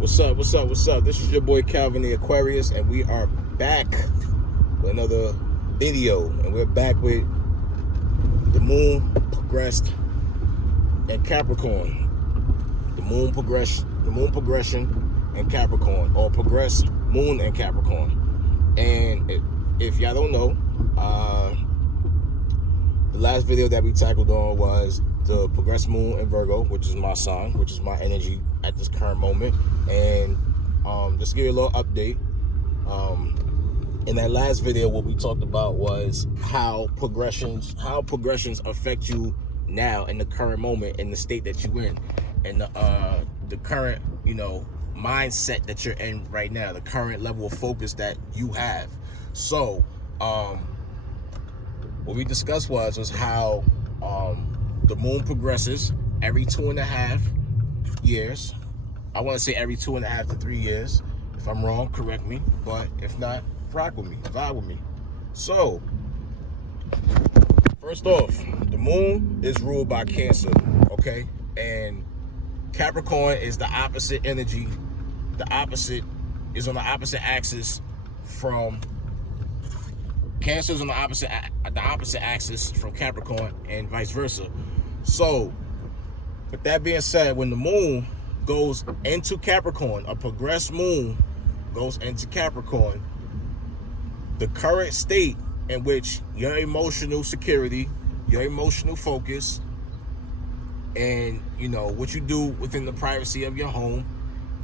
What's up? What's up? What's up? This is your boy Calvin the Aquarius, and we are back with another video. And we're back with the moon progressed in Capricorn. The moon progression in Capricorn, or progressed moon in Capricorn. And if y'all don't know, the last video that we tackled on was the progressed moon in Virgo, which is my sign, which is my energy at this current moment. And just to give you a little update, in that last video, what we talked about was how progressions affect you now in the current moment, in the state that you're in, and the current mindset that you're in right now, the current level of focus that you have. So what we discussed was how the moon progresses every 2.5 years. I want to say every 2.5 to 3 years. If I'm wrong, correct me. But if not, rock with me, vibe with me. So, first off, the moon is ruled by Cancer, okay? And Capricorn is the opposite energy. The opposite is on the opposite axis from Cancer is on the opposite axis from Capricorn, and vice versa. So, with that being said, when the moon goes into Capricorn, a progressed moon goes into Capricorn, the current state in which your emotional security, your emotional focus, and what you do within the privacy of your home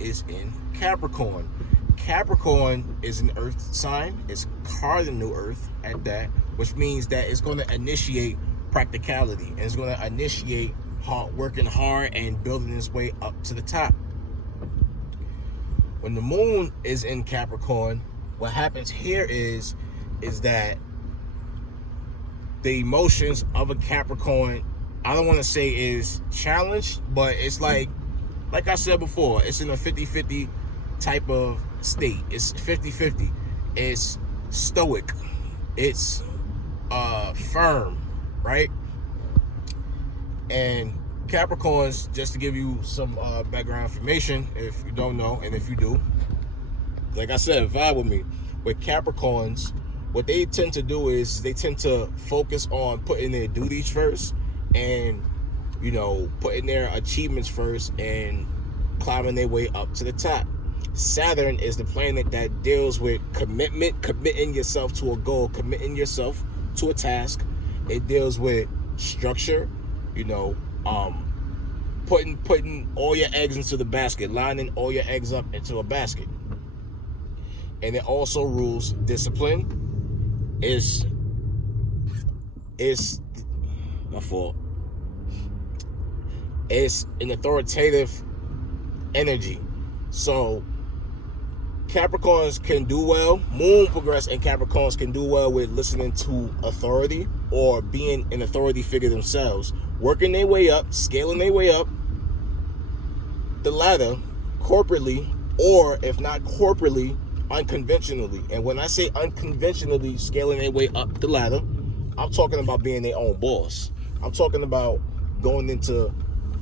is in Capricorn. Capricorn is an earth sign. It's cardinal earth at that, which means that it's going to initiate practicality, and it's going to initiate working hard and building its way up to the top. When the moon is in Capricorn, what happens here is that the emotions of a Capricorn, I don't want to say is challenged, but it's like I said before, it's in a 50-50 type of state. It's 50-50. It's stoic. It's firm, right? And Capricorns, just to give you some background information, if you don't know, and if you do, like I said, vibe with me. With Capricorns, what they tend to do is they tend to focus on putting their duties first, and putting their achievements first, and climbing their way up to the top. Saturn is the planet that deals with committing yourself to a goal, committing yourself to a task. It deals with structure, putting all your eggs into the basket, lining all your eggs up into a basket. And it also rules discipline. It's my fault. It's an authoritative energy. So Capricorns can do well, moon progress and Capricorns can do well with listening to authority, or being an authority figure themselves, working their way up, scaling their way up the ladder corporately, or if not corporately, unconventionally. And when I say unconventionally scaling their way up the ladder, I'm talking about being their own boss. I'm talking about going into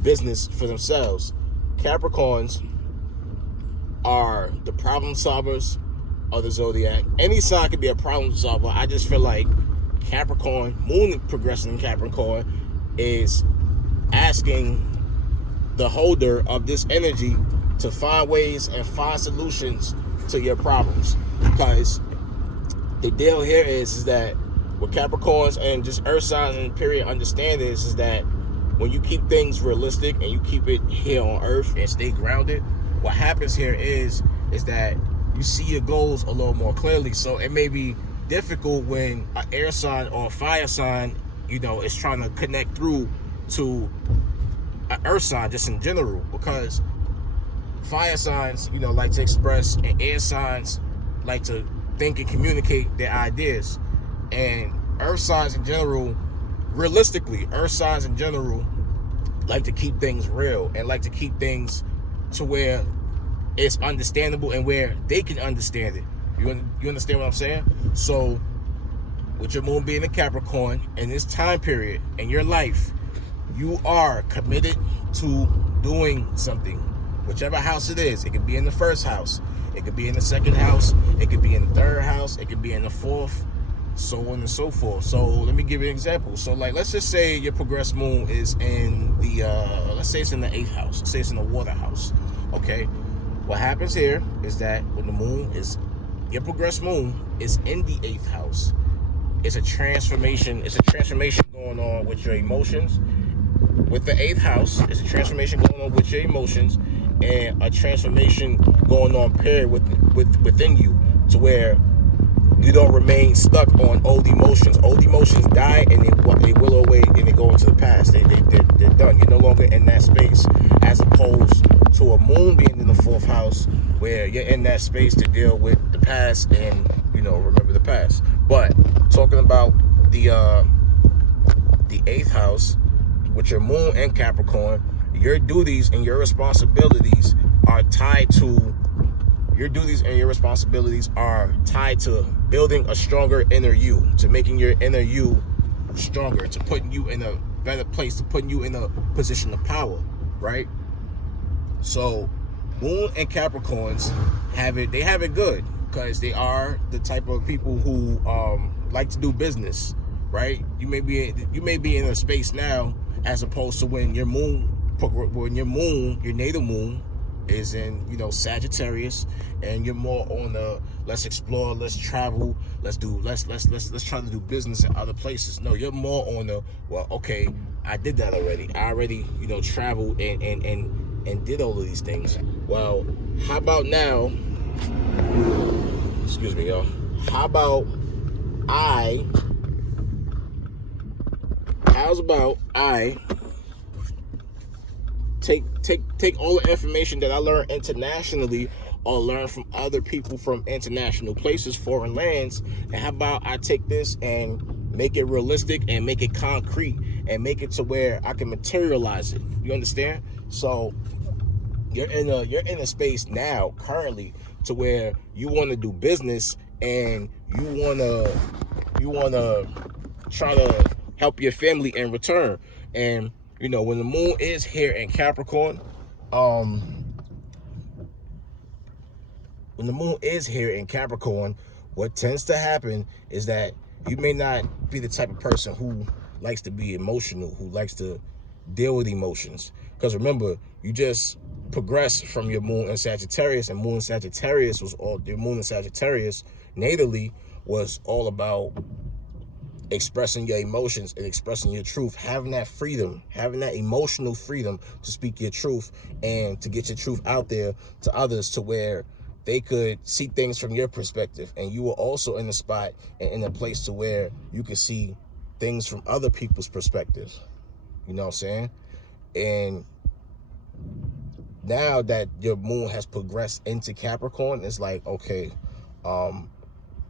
business for themselves. Capricorns are the problem solvers of the zodiac. Any sign could be a problem solver. I just feel like Capricorn, moon progressing in Capricorn, is asking the holder of this energy to find ways and find solutions to your problems. Because the deal here is that what Capricorns and just earth signs and period understand is that when you keep things realistic and you keep it here on earth and stay grounded, what happens here is that you see your goals a little more clearly. So it may be difficult when an air sign or a fire sign, is trying to connect through to an earth sign just in general, because fire signs, like to express, and air signs like to think and communicate their ideas. And earth signs in general, realistically, earth signs in general like to keep things real and like to keep things to where it's understandable and where they can understand it. You understand what I'm saying? So with your moon being in Capricorn in this time period in your life, you are committed to doing something. whichever house it is. It could be in the first house, it could be in the second house, it could be in the third house, it could be in the fourth, so on and so forth. So let me give you an example. So like, let's just say your progressed moon is in the let's say it's in the 8th house, let's say it's in the water house. Okay, what happens here is that when the moon is, your progressed moon is in the 8th house, it's a transformation going on with your emotions. With the 8th house, it's a transformation going on with your emotions, and a transformation going on period within you, to where you don't remain stuck on old emotions. Old emotions die and they willow away and they go into the past. They're done. You're no longer in that space, as opposed to a moon being in the 4th house, where you're in that space to deal with the past and, you know, remember the past. But talking about the 8th house with your moon and Capricorn, your duties and your responsibilities are tied to building a stronger inner you, to making your inner you stronger, to putting you in a better place, to putting you in a position of power, right? So moon and Capricorns have it good, because they are the type of people who like to do business, right? You may be in a space now, as opposed to when your natal moon is in, you know, Sagittarius, and you're more on the let's explore, let's travel, let's try to do business in other places. No, you're more on the, well, okay, I did that already. I already, you know, traveled and did all of these things. Well, how about now? Excuse me, y'all. How's about I take all the information that I learned internationally, or learn from other people from international places, foreign lands, and how about I take this and make it realistic and make it concrete and make it to where I can materialize it. You understand? So you're in a space now currently to where you want to do business, and you want to try to help your family in return. And you know, when the moon is here in Capricorn, what tends to happen is that you may not be the type of person who likes to be emotional, who likes to deal with emotions. Because remember, you just progressed from your moon in Sagittarius, and your moon in Sagittarius natally was all about expressing your emotions and expressing your truth, having that freedom, having that emotional freedom to speak your truth and to get your truth out there to others, to where they could see things from your perspective. And you were also in a spot and in a place to where you could see things from other people's perspectives. You know what I'm saying? And now that your moon has progressed into Capricorn, it's like, okay,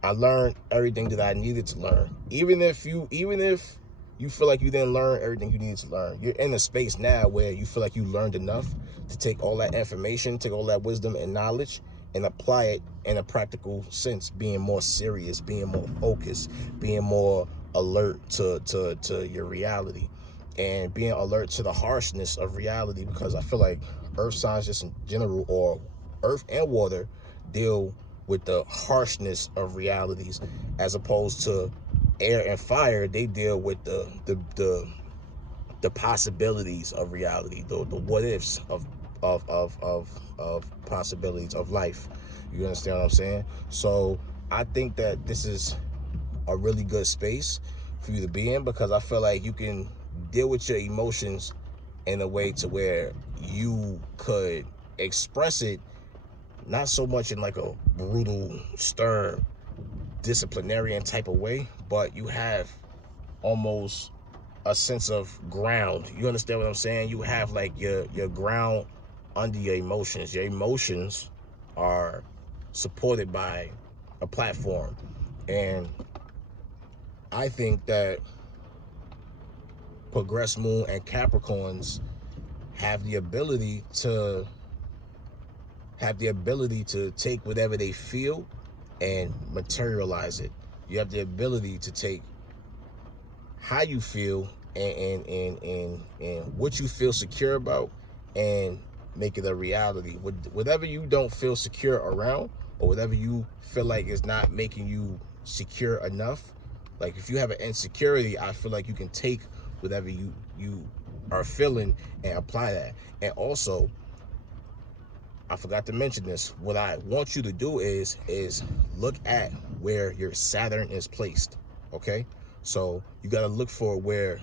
I learned everything that I needed to learn. Even if you feel like you didn't learn everything you needed to learn, you're in a space now where you feel like you learned enough to take all that information, take all that wisdom and knowledge, and apply it in a practical sense, being more serious, being more focused, being more alert to your reality, and being alert to the harshness of reality. Because I feel like earth signs just in general, or earth and water, deal with the harshness of realities, as opposed to air and fire. They deal with the possibilities of reality, the what ifs of possibilities of life. You understand what I'm saying? So I think that this is a really good space for you to be in, because I feel like you can deal with your emotions in a way to where you could express it, not so much in like a brutal, stern, disciplinarian type of way, but you have almost a sense of ground. You understand what I'm saying? You have like your ground under your emotions. Your emotions are supported by a platform. And I think that progressed moon and Capricorns have the ability to take whatever they feel and materialize it. You have the ability to take how you feel and what you feel secure about, and make it a reality. Whatever you don't feel secure around, or whatever you feel like is not making you secure enough, like if you have an insecurity, I feel like you can take whatever you are feeling and apply that. And also, I forgot to mention this. What I want you to do is look at where your Saturn is placed. Okay, so you got to look for where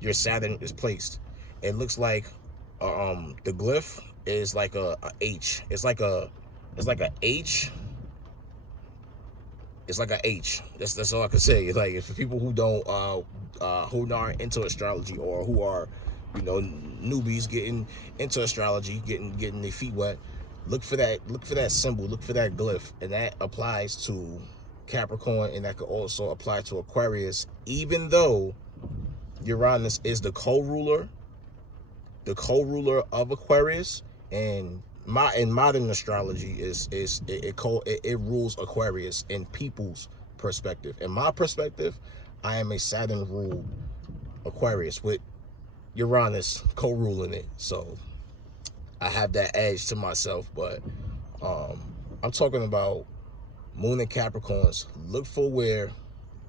your Saturn is placed. It looks like the glyph is like a H. It's like a H. It's like a H. That's all I can say. It's like, for people who don't who aren't into astrology, or who are, you know, newbies getting into astrology, getting their feet wet, look for that symbol, look for that glyph, and that applies to Capricorn, and that could also apply to Aquarius, even though Uranus is the co-ruler of Aquarius, and in modern astrology it rules Aquarius in people's perspective. In my perspective, I am a Saturn ruled Aquarius with Uranus co-ruling it, so I have that edge to myself. But I'm talking about Moon and Capricorns. Look for where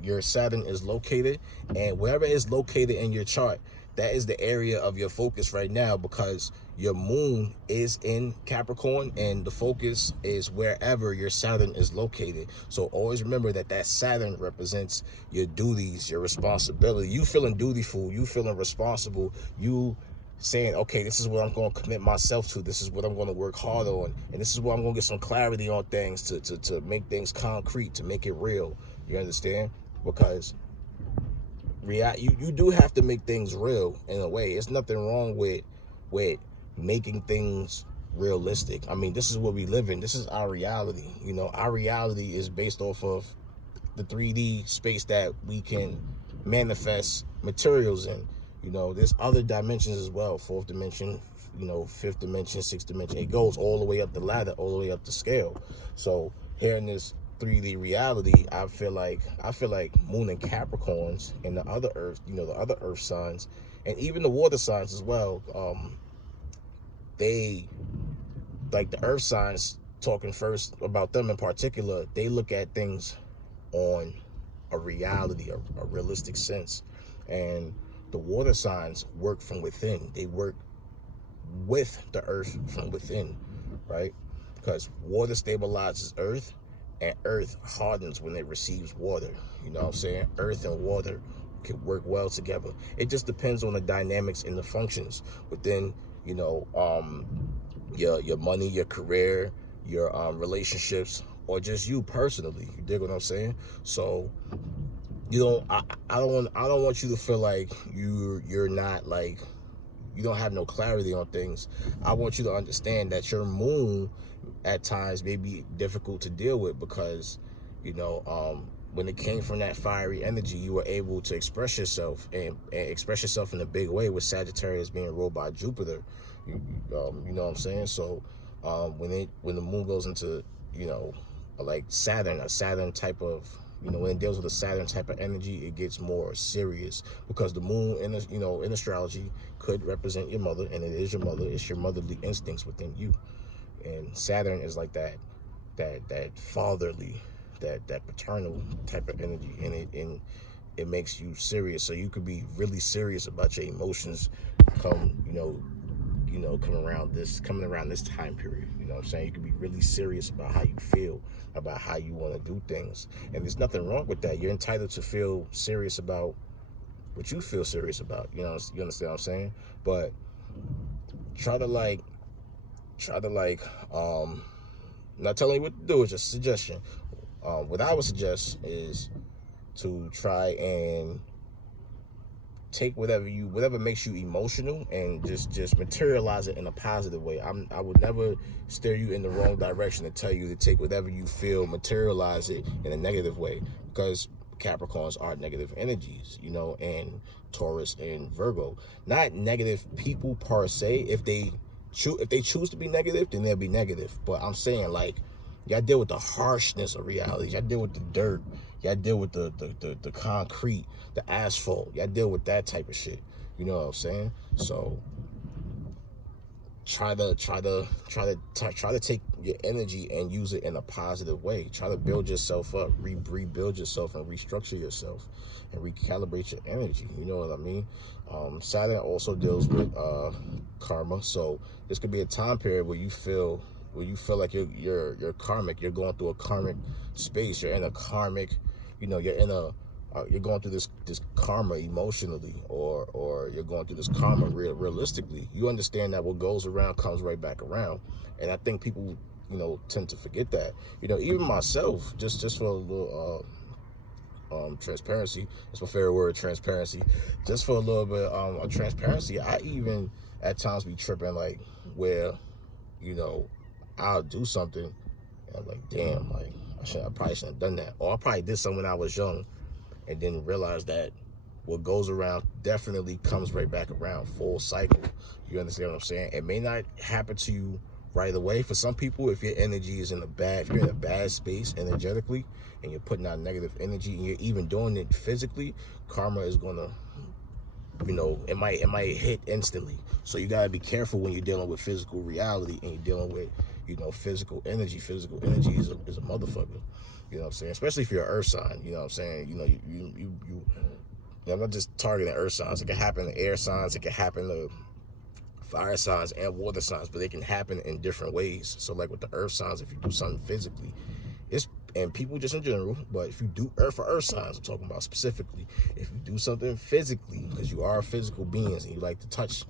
your Saturn is located, and wherever it's located in your chart, that is the area of your focus right now, because your moon is in Capricorn and the focus is wherever your Saturn is located. So always remember that Saturn represents your duties, your responsibility. You feeling dutiful, you feeling responsible, you saying, okay, this is what I'm going to commit myself to, this is what I'm going to work hard on, and this is where I'm going to get some clarity on things to make things concrete, to make it real. You understand? Because you do have to make things real in a way. It's nothing wrong with making things realistic. I mean, this is what we live in. This is our reality. You know, our reality is based off of the 3D space that we can manifest materials in. You know, there's other dimensions as well. Fourth dimension, you know, fifth dimension, sixth dimension. It goes all the way up the ladder, all the way up the scale. So here in this 3D reality, I feel like Moon and Capricorns and the other Earth, you know, the other Earth signs, and even the water signs as well, they, like the Earth signs, talking first about them in particular, they look at things on a reality, a realistic sense. And the water signs work from within. They work with the Earth from within, right? Because water stabilizes Earth, and Earth hardens when it receives water. You know what I'm saying? Earth and water can work well together. It just depends on the dynamics and the functions within, you know, your money, your career, your relationships, or just you personally. You dig what I'm saying? So, you know, I don't want you to feel like you're not, like, you don't have no clarity on things. I want you to understand that your moon at times may be difficult to deal with, because, you know, when it came from that fiery energy, you were able to express yourself, and express yourself in a big way, with Sagittarius being ruled by Jupiter. You know what I'm saying? So when the moon goes into, you know, like Saturn, a Saturn type of, you know, when it deals with a Saturn type of energy, it gets more serious, because the moon, you know, in astrology, could represent your mother, and it is your mother. It's your motherly instincts within you, and Saturn is like that fatherly, that paternal type of energy, and it makes you serious. So you could be really serious about your emotions coming around this time period. You know what I'm saying? You could be really serious about how you feel, about how you want to do things, and there's nothing wrong with that. You're entitled to feel serious about what you feel serious about. You know, you understand what I'm saying? But try to not telling you what to do, it's just a suggestion. What I would suggest is to try and take whatever makes you emotional, and just materialize it in a positive way. I would never steer you in the wrong direction to tell you to take whatever you feel, materialize it in a negative way, because Capricorns are negative energies, you know, and Taurus and Virgo, not negative people per se. If they choose to be negative, then they'll be negative. But I'm saying, like, y'all deal with the harshness of reality. Y'all deal with the dirt. Y'all deal with the concrete, the asphalt. Y'all deal with that type of shit. You know what I'm saying? So try to take your energy and use it in a positive way. Try to build yourself up, rebuild yourself, and restructure yourself, and recalibrate your energy. You know what I mean? Saturn also deals with karma, so this could be a time period where you feel like you're karmic. You're going through a karmic space. You're in a karmic, you're in a you're going through this karma emotionally, or you're going through this karma realistically. You understand that what goes around comes right back around, and I think people tend to forget that. Even myself, just for a little transparency. That's my favorite word, transparency. Just for a little bit of transparency, I even at times be tripping, like, where I'll do something and I'm like, damn, like I probably shouldn't have done that, or I probably did something when I was young and didn't realize that what goes around definitely comes right back around, full cycle. You understand what I'm saying? It may not happen to you right away. For some people, if your energy is if you're in a bad space energetically, and you're putting out negative energy, and you're even doing it physically, karma is gonna, it might hit instantly. So you gotta be careful when you're dealing with physical reality and you're dealing with, physical energy. Physical energy is a motherfucker. You know what I'm saying? Especially if you're an earth sign. You know what I'm saying? I'm not just targeting earth signs. It can happen to air signs. It can happen to fire signs and water signs, but they can happen in different ways. So like with the earth signs, if you do something physically, and people just in general, but if you do earth signs, I'm talking about specifically, if you do something physically, because you are physical beings and you like to touch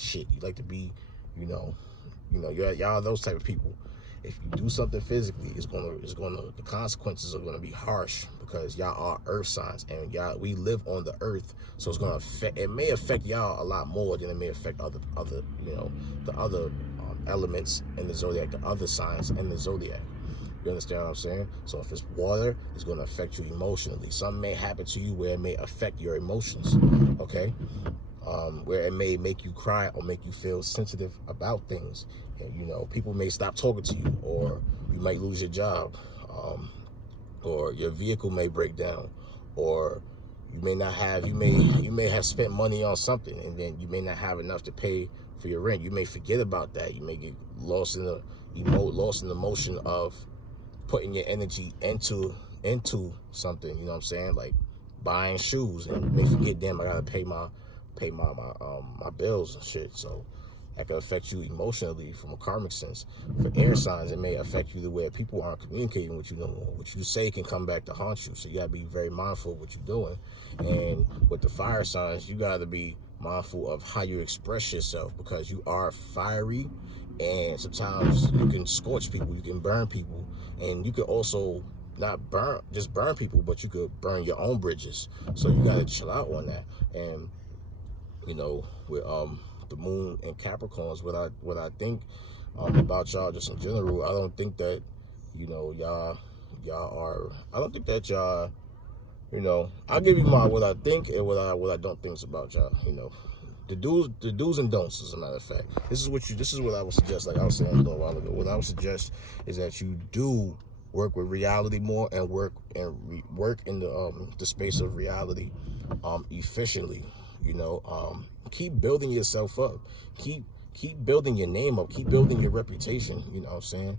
shit, you like to be, y'all those type of people. If you do something physically, the consequences are gonna be harsh, because y'all are earth signs, and we live on the earth, so it may affect y'all a lot more than it may affect the other elements in the zodiac, the other signs in the zodiac. You understand what I'm saying? So if it's water, it's going to affect you emotionally. Something may happen to you where it may affect your emotions, okay? Where it may make you cry or make you feel sensitive about things. And, people may stop talking to you, or you might lose your job, or your vehicle may break down, or you may have spent money on something, and then you may not have enough to pay for your rent. You may forget about that. You may get lost in the motion of putting your energy into something, you know what I'm saying, like buying shoes, and you may forget, damn, I gotta pay my bills and shit. So that could affect you emotionally from a karmic sense. For air signs, it may affect you the way people aren't communicating with you no more. What you say can come back to haunt you, so you gotta be very mindful of what you're doing. And with the fire signs, you gotta be mindful of how you express yourself, because you are fiery, and sometimes you can scorch people, you can burn people, and you could also not just burn people, but you could burn your own bridges. So you gotta chill out on that. And with the moon and Capricorns, what I think about y'all just in general, I don't think that y'all are. I don't think that y'all. I'll give you what I think and what I don't think about y'all. The do's and don'ts, as a matter of fact. This is what I would suggest. Like I was saying a little while ago, what I would suggest is that you do work with reality more, and work in the space of reality efficiently. Keep building yourself up. Keep building your name up. Keep building your reputation. You know what I'm saying?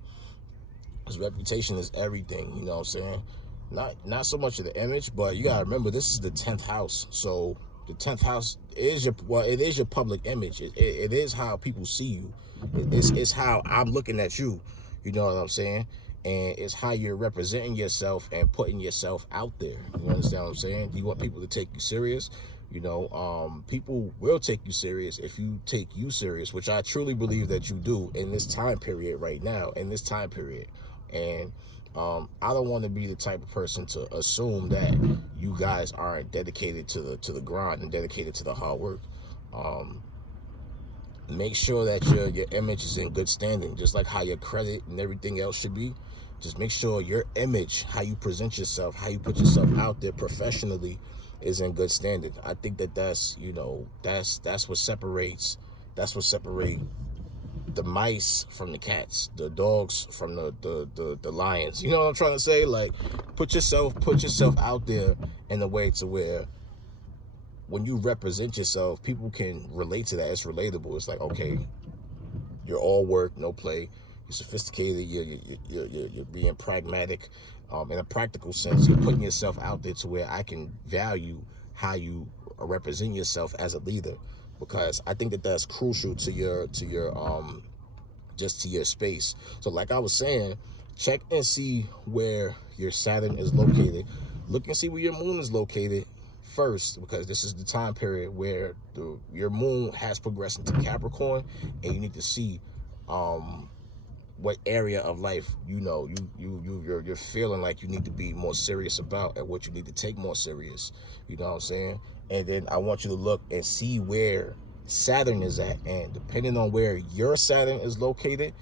Because reputation is everything. You know what I'm saying? Not so much of the image, but you gotta remember, this is the 10th house. So the 10th house is it is your public image. It is how people see you. It's how I'm looking at you. You know what I'm saying? And it's how you're representing yourself and putting yourself out there. You understand what I'm saying? Do you want people to take you serious? People will take you serious if you take you serious, which I truly believe that you do in this time period right now, in this time period. And I don't want to be the type of person to assume that you guys aren't dedicated to the grind and dedicated to the hard work. Make sure that your image is in good standing, just like how your credit and everything else should be. Just make sure your image, how you present yourself, how you put yourself out there professionally, is in good standing. I think that's what separates the mice from the cats, the dogs from the lions. You know what I'm trying to say? Like, put yourself out there in a way to where when you represent yourself, people can relate to that. It's relatable. It's like, okay, You're all work, no play. You're sophisticated. You're being pragmatic. In a practical sense, you're putting yourself out there to where I can value how you represent yourself as a leader, because I think that that's crucial to your just to your space. So like I was saying, check and see where your Saturn is located. Look and see where your moon is located first, because this is the time period where your moon has progressed into Capricorn, and you need to see what area of life you're feeling like you need to be more serious about, and what you need to take more serious. You know what I'm saying? And then I want you to look and see where Saturn is at, and depending on where your Saturn is located,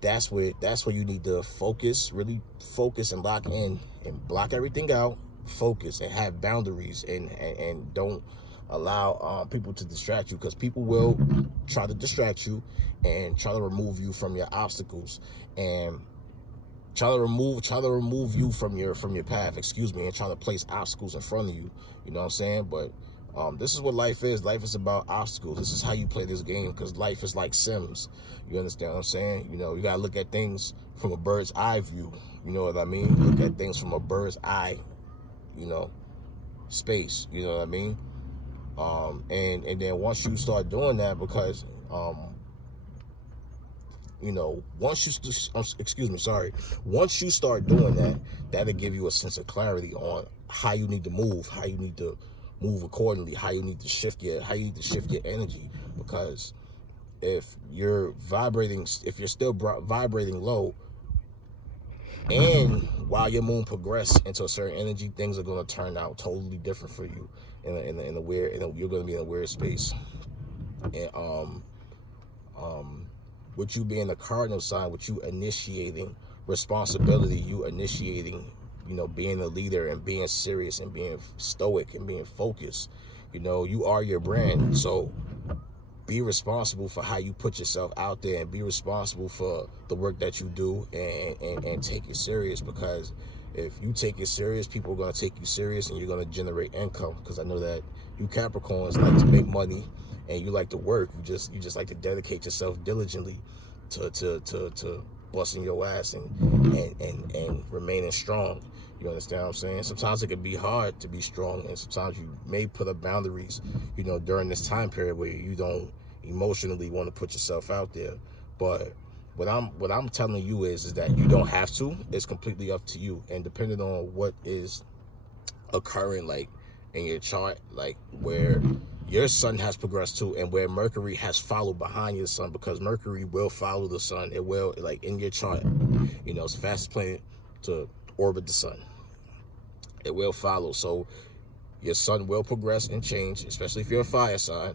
that's where you need to focus, really focus and lock in and block everything out, focus and have boundaries, and don't allow people to distract you, because people will try to distract you and try to remove you from your obstacles, and try to remove you from your path, and try to place obstacles in front of you. You know what I'm saying? But this is what life is. Life is about obstacles. This is how you play this game, because life is like Sims. You understand what I'm saying? You know, you gotta look at things from a bird's eye view. You know what I mean? Look at things from a bird's eye, space. You know what I mean? And then once you start doing that, because once you start doing that, that'll give you a sense of clarity on how you need to move, how you need to move accordingly, how you need to shift your energy. Because if you're still vibrating low, and while your moon progresses into a certain energy, things are going to turn out totally different for you in a weird, you're going to be in a weird space. And with you being a cardinal sign, with you initiating responsibility, you initiating, being a leader and being serious and being stoic and being focused, you are your brand. So be responsible for how you put yourself out there, and be responsible for the work that you do, and take it serious. Because if you take it serious, people are going to take you serious, and you're going to generate income. Because I know that you Capricorns like to make money, and you like to work. You just like to dedicate yourself diligently to busting your ass and remaining strong. You understand what I'm saying? Sometimes it can be hard to be strong, and sometimes you may put up boundaries, during this time period where you don't emotionally want to put yourself out there. But what I'm telling you is that you don't have to. It's completely up to you. And depending on what is occurring, like in your chart, like where your sun has progressed to, and where Mercury has followed behind your sun, because Mercury will follow the sun. It will, like in your chart, it's the fastest planet to orbit the sun. It will follow. So your sun will progress and change, especially if you're a fire sign,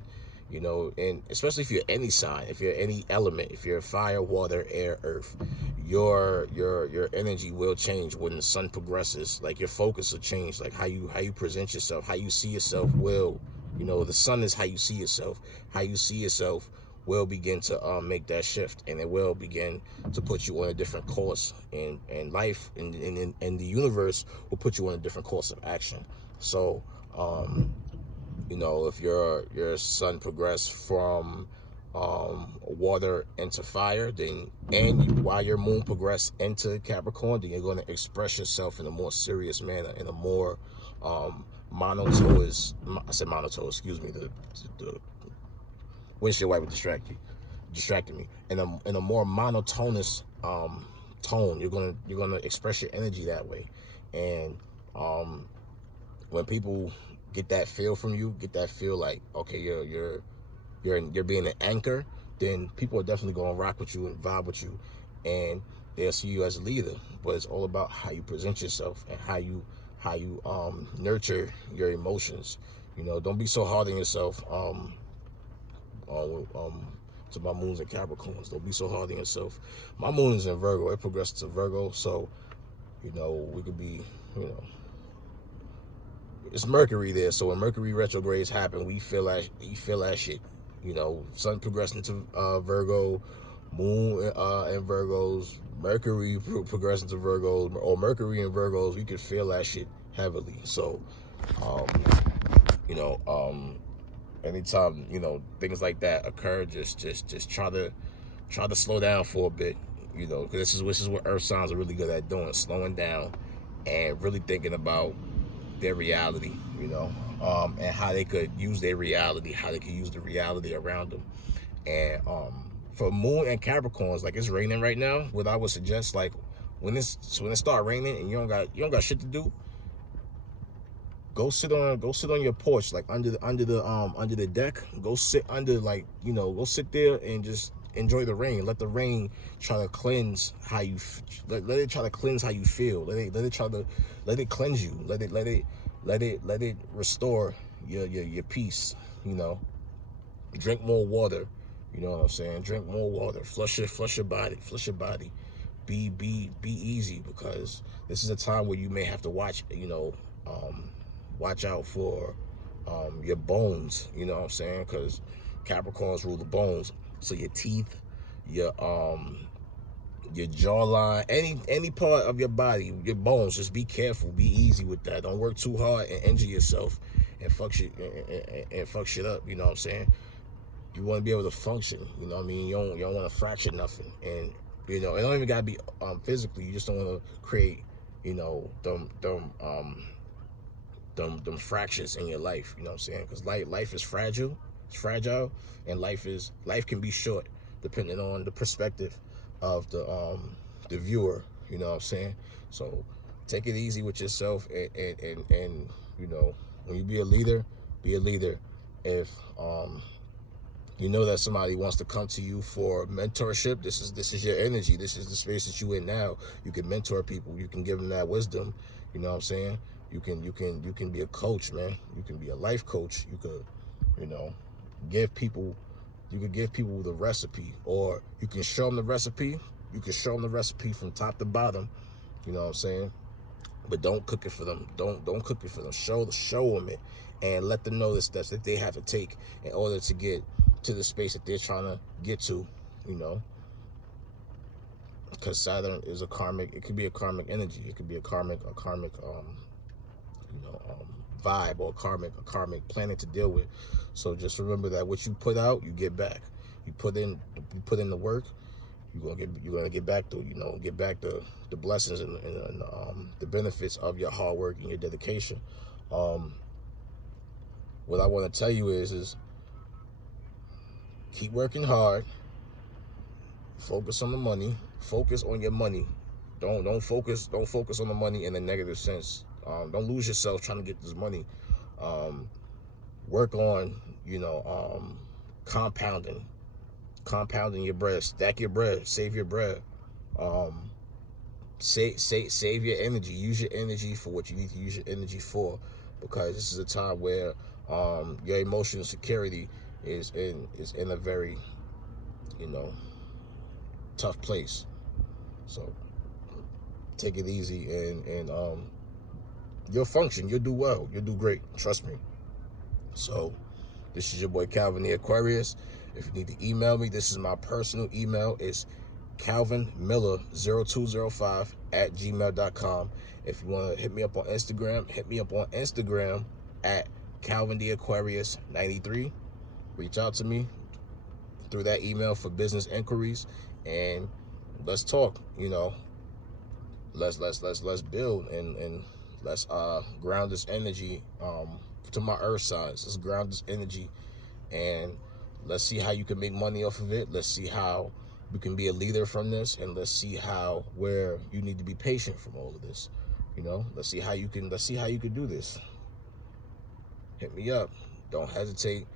and especially if you're any sign, if you're any element, if you're fire, water, air, earth, your energy will change when the sun progresses. Like your focus will change, like how you present yourself, how you see yourself will, the sun is how you see yourself. How you see yourself will begin to make that shift, and it will begin to put you on a different course, and life and the universe will put you on a different course of action. So if your sun progressed from water into fire, while your moon progressed into Capricorn, then you're going to express yourself in a more serious manner, in a more monotonous, excuse me, the windshield wiper distracted me. In a more monotonous tone, you're gonna express your energy that way. And when people get that feel from you, get that feel like, okay, you're being an anchor, then people are definitely gonna rock with you and vibe with you, and they'll see you as a leader. But it's all about how you present yourself and how you nurture your emotions. Don't be so hard on yourself. To my moons and Capricorns, don't be so hard on yourself. My moon is in Virgo. It progressed to Virgo, so we could be, it's Mercury there. So when Mercury retrogrades happen, we feel that shit. Sun progressing to Virgo, moon and Virgos, Mercury progressing to Virgos, or Mercury and Virgos, we could feel that shit heavily. So anytime things like that occur, just try try to slow down for a bit, you know, because this is what earth signs are really good at doing, slowing down and really thinking about their reality, you know, and how they could use their reality, how they could use the reality around them. And for Moon and Capricorns, like it's raining right now, what I would suggest, like when it start raining and you don't got shit to do, go sit on your porch, like under the deck. Go sit under, like, you know, go sit there and just enjoy the rain. Let the rain try to cleanse how you let it try to cleanse how you feel. Let it cleanse you. Let it restore your peace, you know. Drink more water, you know what I'm saying? Drink more water. Flush your body. Be easy, because this is a time where you may have to watch, you know, watch out for your bones, you know what I'm saying? Because Capricorns rule the bones. So your teeth, your jawline, any part of your body, your bones, just be careful, be easy with that. Don't work too hard and injure yourself and fuck shit up, you know what I'm saying? You want to be able to function, you know what I mean? You don't want to fracture nothing. And you know, it don't even gotta be physically. You just don't want to create, you know, them fractures in your life, you know what I'm saying? Because life is fragile. It's fragile, and life can be short depending on the perspective of the viewer, you know what I'm saying? So take it easy with yourself, and you know, when you be a leader, if you know that somebody wants to come to you for mentorship, this is your energy. This is the space that you in now. You can mentor people. You can give them that wisdom. You know what I'm saying? You can be a coach, man. You can be a life coach. You could, you know, give people. You could give people the recipe, or you can show them the recipe. You can show them the recipe from top to bottom. You know what I'm saying? But don't cook it for them. Don't cook it for them. Show them it, and let them know the steps that they have to take in order to get to the space that they're trying to get to, you know. Because Saturn is a karmic. It could be a karmic energy. It could be a karmic vibe, or a karmic planet to deal with. So just remember that what you put out, you get back. You put in the work, you're gonna get back to, you know, get back the blessings and the benefits of your hard work and your dedication. What I want to tell you is keep working hard. Focus on the money. Focus on your money. Don't focus on the money in a negative sense. Don't lose yourself trying to get this money. Work on, you know, compounding your bread. Stack your bread. Save your bread. Save your energy. Use your energy for what you need to use your energy for, because this is a time where your emotional security is in a very, you know, tough place. So take it easy, and you'll function. You'll do well. You'll do great. Trust me. So this is your boy Calvin the Aquarius. If you need to email me, this is my personal email. It's calvinmiller0205@gmail.com. If you want to hit me up on Instagram, at Calvin the Aquarius 93. Reach out to me through that email for business inquiries, and let's talk. You know, let's build, and let's ground this energy to my earth signs. Let's ground this energy, and let's see how you can make money off of it. Let's see how you can be a leader from this, and let's see where you need to be patient from all of this. You know, let's see how you can do this. Hit me up. Don't hesitate.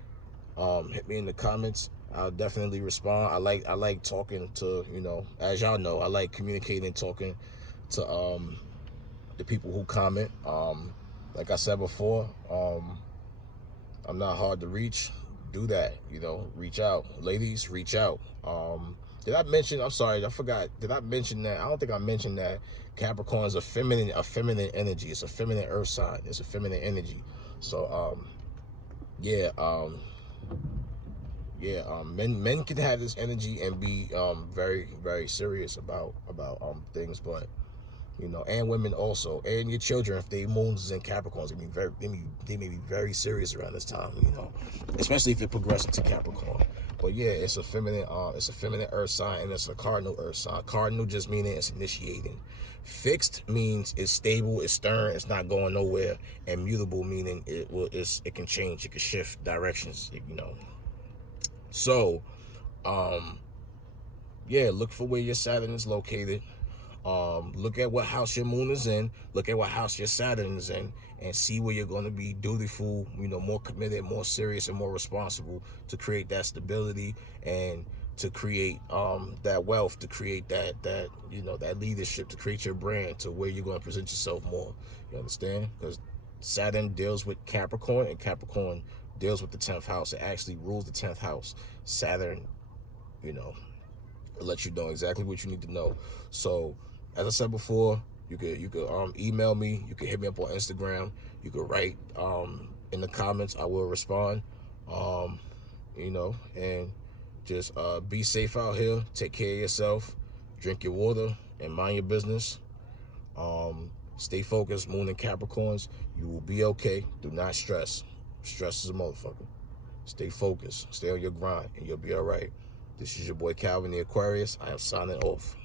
Hit me in the comments. I'll definitely respond. I like talking to, you know, as y'all know, I like communicating and talking to the people who comment. Like I said before, I'm not hard to reach. Do that, you know, reach out. Ladies, reach out. Did I mention, I'm sorry, I forgot. Did I mention that? I don't think I mentioned that Capricorn is a feminine energy. It's a feminine earth sign. It's a feminine energy. So men can have this energy and be very, very serious about things, but you know, and women also, and your children, if they moons is in Capricorns, they may be very serious around this time, you know, especially if it progresses to Capricorn. But yeah, it's a feminine earth sign, and it's a cardinal earth sign. Cardinal just meaning it's initiating. Fixed means it's stable, it's stern, it's not going nowhere. And mutable meaning it can change, it can shift directions, you know. So, yeah, look for where your Saturn is located. Look at what house your moon is in, look at what house your Saturn is in, and see where you're going to be dutiful, you know, more committed, more serious, and more responsible to create that stability and to create that wealth, to create that you know, that leadership, to create your brand, to where you're going to present yourself more. You understand? Because Saturn deals with Capricorn, and Capricorn deals with the 10th house. It actually rules the 10th house. Saturn, you know, let you know exactly what you need to know. So as I said before, you could email me, you can hit me up on Instagram, you could write in the comments, I will respond. You know, and just be safe out here, take care of yourself, drink your water, and mind your business. Stay focused, Moon and Capricorns, you will be okay. Do not stress. Stress is a motherfucker. Stay focused, stay on your grind, and you'll be all right. This is your boy Calvin the Aquarius. I am signing off.